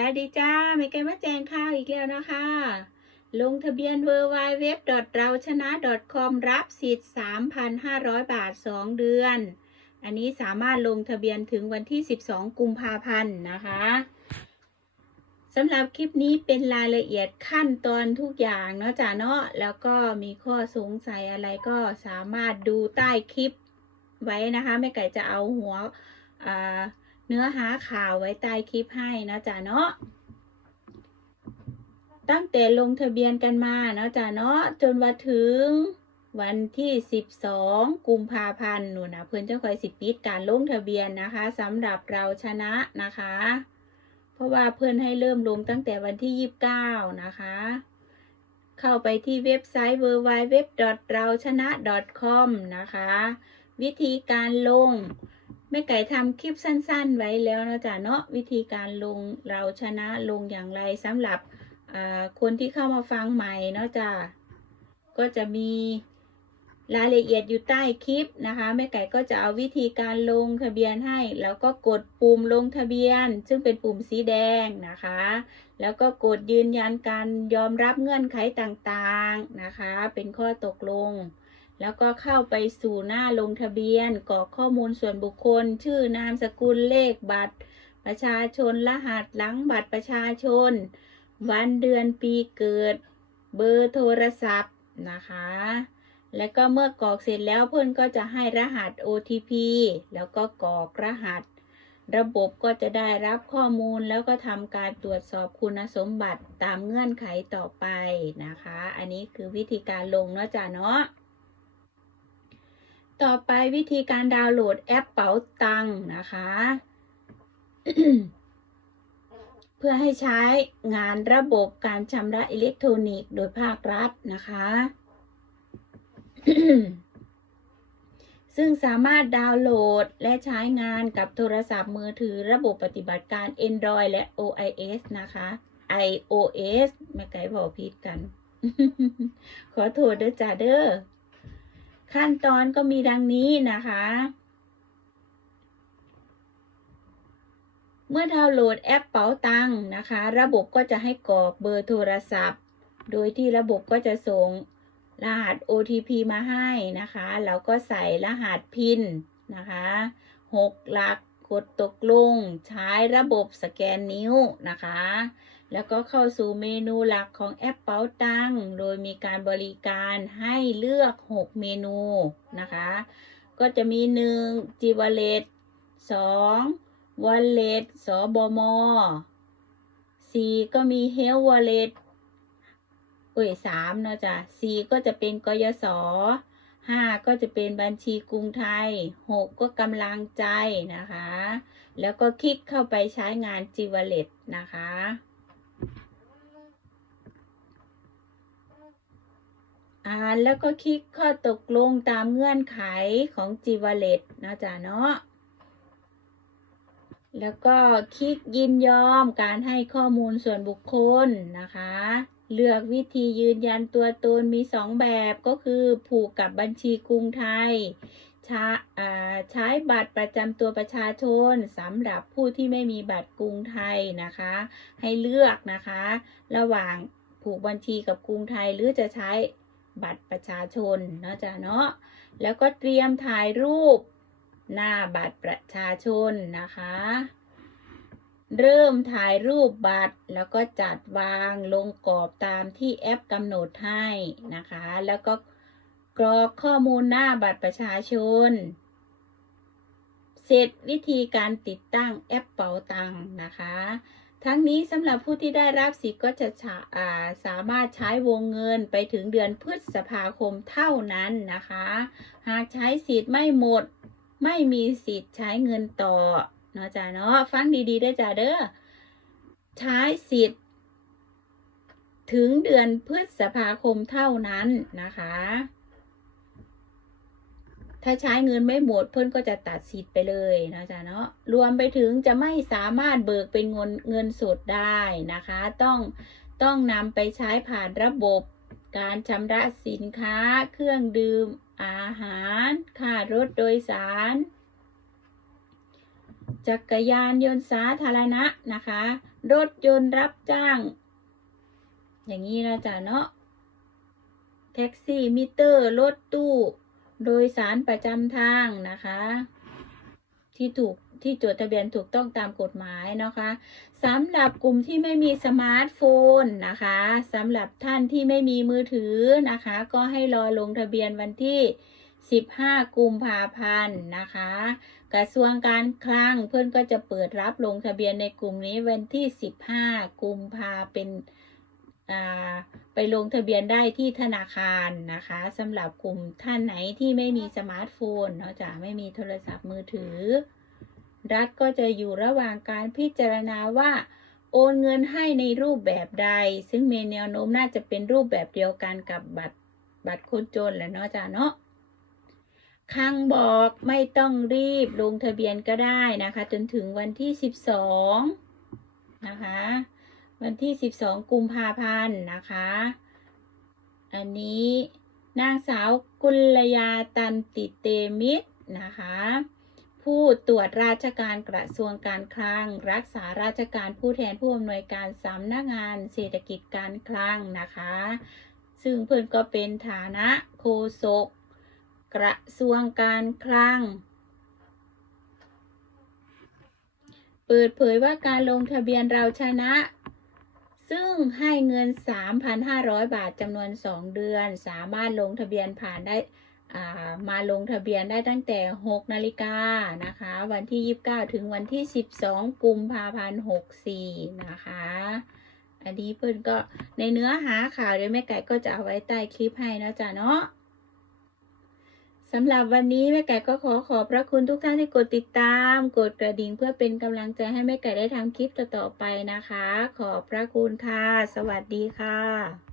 สวัสดีจ้าไม่ไกลมาแจ้งข่าวอีกแล้วนะคะ ลงทะเบียน w w w เราชนะ .com รับสิทธิ์ 3,500 บาท 2 เดือน อันนี้สามารถลงทะเบียนถึงวันที่ 12 กุมภาพันธ์นะคะสำหรับคลิปนี้เป็นรายละเอียดขั้นตอนทุกอย่างเนาะจ้าเนาะแล้วก็มีข้อสงสัยอะไรก็สามารถดูใต้คลิปไว้นะคะแม่ไก่จะเอาหัวอ่า เนื้อหาข่าวไว้ใต้คลิปให้นะจ๊ะเนาะตั้งแต่ลงทะเบียนกันมาเนาะจ๊ะเนาะจนว่าถึงวันที่ 12 กุมภาพันธ์หนูนะเพื่อนเจ้าคอยสิปิดการลงทะเบียนนะคะสำหรับเราชนะนะคะ เพราะว่าเพื่อนให้เริ่มลงตั้งแต่วันที่ 29 นะคะ เข้าไปที่เว็บไซต์ w w w เราชนะ .com นะคะ วิธีการลง แม่ไก่ทำคลิปสั้น ๆ ไว้แล้วนะจ๊ะเนาะวิธีการลงเราชนะลงอย่างไรสำหรับคนที่เข้ามาฟังใหม่เนาะจ๊ะก็จะมีรายละเอียดอยู่ใต้คลิปนะคะแม่ไก่ก็จะเอาวิธีการลงทะเบียนให้ แล้วก็กดปุ่มลงทะเบียน ซึ่งเป็นปุ่มสีแดงนะคะ แล้วก็กดยืนยันการยอมรับเงื่อนไขต่างๆนะคะ เป็นข้อตกลง แล้วก็เข้าไปสู่หน้าลงทะเบียนกรอกข้อมูลส่วนบุคคล ชื่อนามสกุลเลขบัตร ประชาชนรหัสหลังบัตรประชาชน วันเดือนปีเกิด เบอร์โทรศัพท์นะคะ แล้วก็เมื่อกรอกเสร็จแล้วเพื่อนก็จะให้รหัส OTP แล้วก็กรอกรหัส ระบบก็จะได้รับข้อมูลแล้วก็ทำการตรวจสอบคุณสมบัติตามเงื่อนไขต่อไปนะคะ อันนี้คือวิธีการลงเนาะจ้ะเนาะ ต่อไปวิธีการดาวน์โหลดแอปเป๋าตังค์นะคะ เพื่อให้ใช้งานระบบการชำระอิเล็กทรอนิกส์โดยภาครัฐนะคะ ซึ่งสามารถดาวน์โหลดและใช้งานกับโทรศัพท์มือถือระบบปฏิบัติการ Android และ OIS นะคะ iOS ไม่ไกลบอกผิดกัน ขอโทษเด้อจ้าเด้อ ขั้นตอนก็มีดังนี้นะคะ เมื่อดาวน์โหลดแอปเป๋าตังค์นะคะ ระบบก็จะให้กรอกเบอร์โทรศัพท์ โดยที่ระบบก็จะส่งรหัส OTP มาให้นะคะ แล้วก็ใส่รหัสพินนะคะหกหลักกดตกลง ใช้ระบบสแกนนิ้วนะคะ แล้วก็เข้าสู่เมนูหลักของแอปเป๋าตัง โดยมีการบริการให้เลือก 6 เมนูนะคะ ก็จะมี 1. จีวเลต 2. วอลเลตสบม 4. ก็มีเฮลวอลเลตเอ้ยสามเนาะจ้ะ4ก็จะเป็นกยศ5ก็จะเป็นบัญชีกรุงไทย 6 ก็กำลังใจนะคะ แล้วก็คลิกเข้าไปใช้งานจีวเลตนะคะ อ่านแล้วก็คลิกข้อตกลงตามเงื่อนไขของจีวเลตนะจ๊ะเนาะแล้วก็คลิกยินยอมการให้ข้อมูลส่วนบุคคลนะคะ เลือกวิธียืนยันตัวตนมีสองแบบก็คือผูกกับบัญชีกรุงไทยใช้ใช้บัตรประจำตัวประชาชนสำหรับผู้ที่ไม่มีบัตรกรุงไทยนะคะ ให้เลือกนะคะ ระหว่างผูกบัญชีกับกรุงไทยหรือจะใช้ บัตรประชาชนเนาะจ๊ะเนาะแล้วก็เตรียมถ่ายรูปหน้าบัตรประชาชนนะคะ เริ่มถ่ายรูปบัตรแล้วก็จัดวางลงกรอบตามที่แอปกำหนดให้นะคะ แล้วก็กรอกข้อมูลหน้าบัตรประชาชน เสร็จวิธีการติดตั้งแอปเป๋าตังค์นะคะ ทั้งนี้สำหรับผู้ที่ได้รับสิทธิ์ก็จะาสามารถใช้วงเงินไปถึงเดือนพฤษภาคมเท่านั้นนะคะ หากใช้สิทธิ์ไม่หมด ไม่มีสิทธิ์ใช้เงินต่อเนาะจ้าเนาะฟังดีๆด้วยจ้าเด้อใช้สิทธิ์ ถึงเดือนพฤษภาคมเท่านั้นนะคะ ถ้าใช้เงินไม่หมดเพื่อนก็จะตัดสิทธิ์ไปเลยนะจ๊ะเนาะรวมไปถึงจะไม่สามารถเบิกเป็นเงินเงินสดได้นะคะ ต้องต้องนำไปใช้ผ่านระบบการชำระสินค้า เครื่องดื่มอาหารค่ารถโดยสาร จักรยานยนต์สาธารณะนะคะ รถยนต์รับจ้าง อย่างนี้นะจ๊ะเนาะแท็กซี่มิเตอร์ รถตู้ โดยสารประจำทางนะคะ ที่ถูกที่จดทะเบียนถูกต้องตามกฎหมายนะคะสำหรับกลุ่มที่ไม่มีสมาร์ทโฟนนะคะสำหรับท่านที่ไม่มีมือถือนะคะ ก็ให้รอลงทะเบียนวันที่ 15 กุมภาพันธ์นะคะ กระทรวงการคลังเพื่อนก็จะเปิดรับลงทะเบียนในกลุ่มนี้วันที่ 15 กุมภาเป็นอ่า ไปลงทะเบียนได้ที่ธนาคารนะคะสำหรับกลุ่มท่านไหนที่ไม่มีสมาร์ทโฟนเนาะจะไม่มีโทรศัพท์มือถือ รัฐก็จะอยู่ระหว่างการพิจารณาว่าโอนเงินให้ในรูปแบบใด ซึ่งมีแนวโน้มน่าจะเป็นรูปแบบเดียวกันกับบัตรบัตรคนจนแหละเนาะจ้ะเนาะคังบอกไม่ต้องรีบลงทะเบียนก็ได้นะคะ จนถึงวันที่ 12 นะคะ วันที่ 12 กุมภาพันธ์นะคะ อันนี้นางสาวกุลยาตันติเตมิตรนะคะ ผู้ตรวจราชการกระทรวงการคลัง รักษาราชการผู้แทนผู้อำนวยการสำนักงานเศรษฐกิจการคลังนะคะ ซึ่งเพื่อนก็เป็นฐานะโฆษกกระทรวงการคลัง เปิดเผยว่าการลงทะเบียนเราชนะ ซึ่งให้เงิน 3,500 บาทจำนวน 2 เดือน สามารถลงทะเบียนผ่านได้มาลงทะเบียนได้ตั้งแต่ 6 นาฬิกานะคะ วันที่ 29 ถึงวันที่ 12 กุมภาพันธ์ 64 นะคะ อันนี้เพื่อนก็ในเนื้อหาข่าวเดี๋ยวแม่ไก่ก็จะเอาไว้ใต้คลิปให้นะจ๊ะเนาะ สำหรับวันนี้แม่ไก่ก็ขอขอบพระคุณทุกท่านที่กดติดตาม กดกระดิ่งเพื่อเป็นกำลังใจให้แม่ไก่ได้ทำคลิปต่อๆไปนะคะ ขอบพระคุณค่ะ สวัสดีค่ะ